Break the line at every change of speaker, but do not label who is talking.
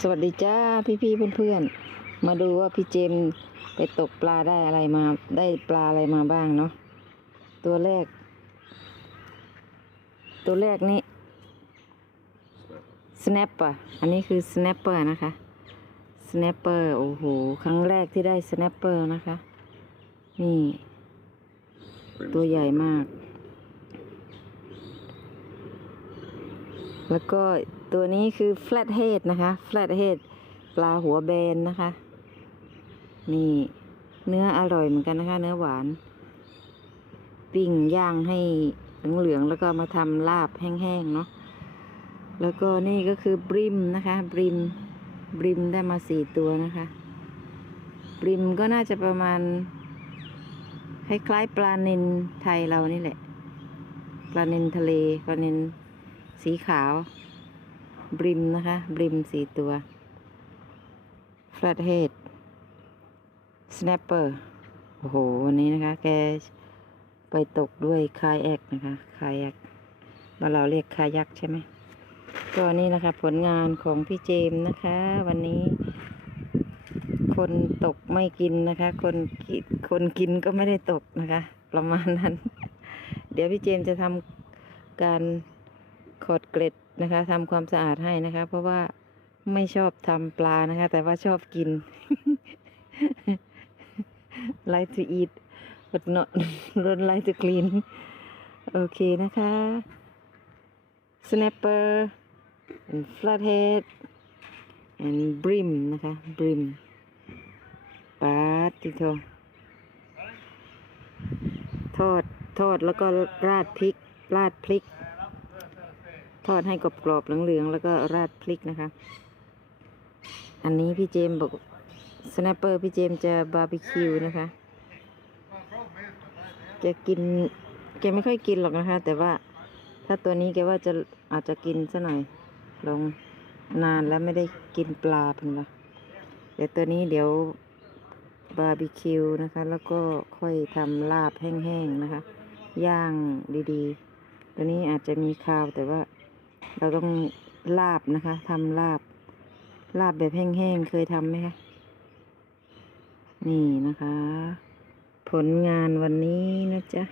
สวัสดีจ้าพี่พี่ๆเพื่อนๆ มาดูว่าพี่เจมไปตกปลาได้อะไรมาได้ปลาอะไรมาบ้างเนาะตัวแรก ตัวแรกนี่ snapper อันนี้คือ snapper นะคะ snapper โอ้โห ครั้งแรกที่ได้ snapper นะคะ นี่ ตัวใหญ่มาก แล้วก็ตัวนี้คือ flathead นะคะ flathead ปลาหัวแบนนะคะ นี่เนื้ออร่อยเหมือนกันนะคะ เนื้อหวาน ปิ้งย่างให้เหลืองๆแล้วก็มาทำลาบแห้งๆเนาะแล้วก็นี่ก็คือบริมนะคะ บริมบริมได้มาสี่ตัวนะคะ บริมก็น่าจะประมาณ คล้ายๆ ปลานินไทยเรานี่แหละ ปลานินทะเลปลานิน สีขาว บริมนะคะ บริมสีตัว flathead snapper โอ้โห วันนี้นะคะ แกไปตกด้วยคายแอกนะคะ คายแอกบ้าเราเรียกคายักใช่ไหมก็นี่นะคะ ผลงานของพี่เจมส์นะคะ วันนี้ คนตกไม่กินนะคะ คนกินคนกินก็ไม่ได้ตกนะคะ ประมาณนั้น เดี๋ยวพี่เจมส์จะทำการ ขอดเกล็ดนะคะทำความสะอาดให้นะคะ เพราะว่าไม่ชอบทำปลานะคะ แต่ว่าชอบกิน like to eat but not don't like to clean โอเคนะคะ snapper and flathead and brim นะคะ brim ปาติโททอด ทอดแล้วก็ราดพริก ราดพริก ทอดให้กรอบๆเหลืองๆแล้วก็ราดพริกนะคะ อันนี้พี่เจมบอกสแนปเปอร์พี่เจมจะบาร์บีคิวนะคะ แกกินแกไม่ค่อยกินหรอกนะคะ แต่ว่าถ้าตัวนี้แกว่าจะอาจจะกินซะหน่อย ลงนานแล้วไม่ได้กินปลาเป็นละเดี๋ยวตัวนี้เดี๋ยวบาร์บีคิวนะคะ แล้วก็ค่อยทำลาบแห้งๆนะคะ ย่างดีๆ ตัวนี้อาจจะมีคาวแต่ว่า เราต้องลาบนะคะทำลาบ ลาบแบบแห้งๆเคยทำไหมคะนี่นะคะ ผลงานวันนี้นะจ๊ะ